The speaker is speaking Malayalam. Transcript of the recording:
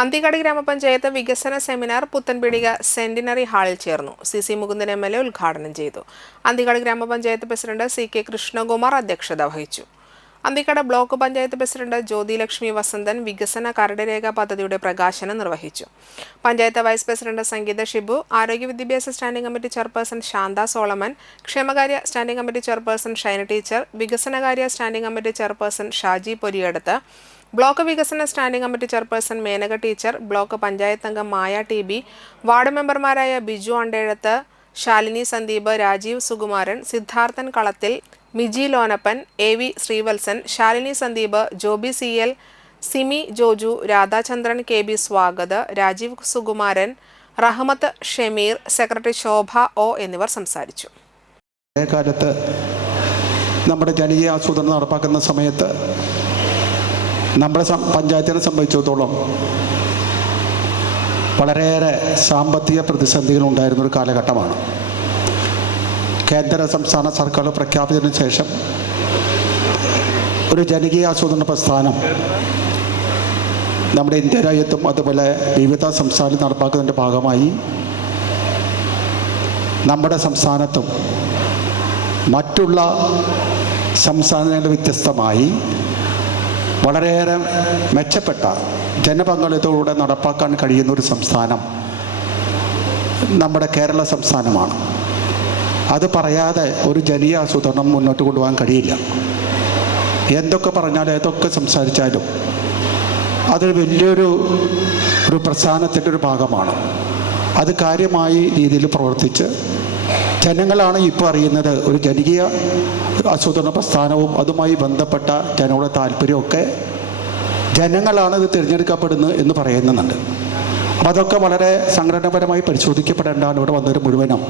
അന്തിക്കാട് ഗ്രാമപഞ്ചായത്ത് വികസന സെമിനാർ പുത്തൻപീടിക സെന്റിനറി ഹാളിൽ ചേർന്നു. സി മുകുന്ദൻ MLA ഉദ്ഘാടനം ചെയ്തു. അന്തിക്കാട് ഗ്രാമപഞ്ചായത്ത് പ്രസിഡന്റ് CK കൃഷ്ണകുമാർ അധ്യക്ഷത വഹിച്ചു. അന്തിക്കാട് ബ്ലോക്ക് പഞ്ചായത്ത് പ്രസിഡന്റ് ജ്യോതിലക്ഷ്മി വസന്തൻ വികസന കരടുരേഖ പദ്ധതിയുടെ പ്രകാശനം നിർവഹിച്ചു. പഞ്ചായത്ത് വൈസ് പ്രസിഡന്റ് സംഗീത ഷിബു, ആരോഗ്യ വിദ്യാഭ്യാസ standing committee chairperson Shantha Solomon, ക്ഷേമകാര്യ standing committee chairperson Shaina teacher, വികസനകാര്യ standing committee chairperson Shaji Poriyadath, block വികസന standing committee chairperson Menaka teacher, block panchayat അംഗം മായ TB, വാർഡ് മെമ്പർമാരായ Biju Andezhath, Shalini Sandeep, Rajeev Sukumaran, Siddharthan Kalathil, Miji Lonappan, AV Sreevatsan, Shalini Sandeep, Joby CL, Simi Joju, Radhachandran KB Swagath, Rajeev Sukumaran, Rahmath Shameer, secretary Shobha O എന്നിവർ സംസാരിച്ചു. കാലത്ത് നമ്മുടെ ജനകീയ ആസൂത്രണം നടപ്പാക്കുന്ന സമയത്ത് നമ്മുടെ പഞ്ചായത്തിനെ സംബന്ധിച്ചിടത്തോളം വളരെയേറെ സാമ്പത്തിക പ്രതിസന്ധികൾ ഉണ്ടായിരുന്നൊരു കാലഘട്ടമാണ്. കേന്ദ്ര സംസ്ഥാന സർക്കാർ പ്രഖ്യാപിച്ചതിനു ശേഷം ഒരു ജനകീയ ആസൂത്രണ പ്രസ്ഥാനം നമ്മുടെ ഇന്ത്യ രാജ്യത്തും അതുപോലെ വിവിധ സംസ്ഥാനങ്ങളിൽ നടപ്പാക്കുന്നതിൻ്റെ ഭാഗമായി നമ്മുടെ സംസ്ഥാനത്തും മറ്റുള്ള സംസ്ഥാനങ്ങളിൽ വ്യത്യസ്തമായി വളരെയേറെ മെച്ചപ്പെട്ട ജനപങ്കാളിത്തത്തോടെ നടപ്പാക്കാൻ കഴിയുന്ന ഒരു സംസ്ഥാനം നമ്മുടെ കേരള സംസ്ഥാനമാണ്. അത് പറയാതെ ഒരു ജനകീയ ആസൂത്രണം മുന്നോട്ട് കൊണ്ടുപോകാൻ കഴിയില്ല. എന്തൊക്കെ പറഞ്ഞാലും ഏതൊക്കെ സംസാരിച്ചാലും അതൊരു വലിയൊരു പ്രസ്ഥാനത്തിൻ്റെ ഒരു ഭാഗമാണ്. അത് കാര്യമായി രീതിയിൽ പ്രവർത്തിച്ച് ജനങ്ങളാണ് ഇപ്പോൾ അറിയുന്നത് ഒരു ജനകീയ ആസൂത്രണ പ്രസ്ഥാനവും അതുമായി ബന്ധപ്പെട്ട ജനങ്ങളുടെ താല്പര്യമൊക്കെ ജനങ്ങളാണ് ഇത് തിരഞ്ഞെടുക്കപ്പെടുന്നത് എന്ന് പറയുന്നുണ്ട്. അപ്പോൾ അതൊക്കെ വളരെ സംഘടനാപരമായി പരിശോധിക്കപ്പെടേണ്ടതാണ് ഇവിടെ വന്നൊരു മുഴുവനും.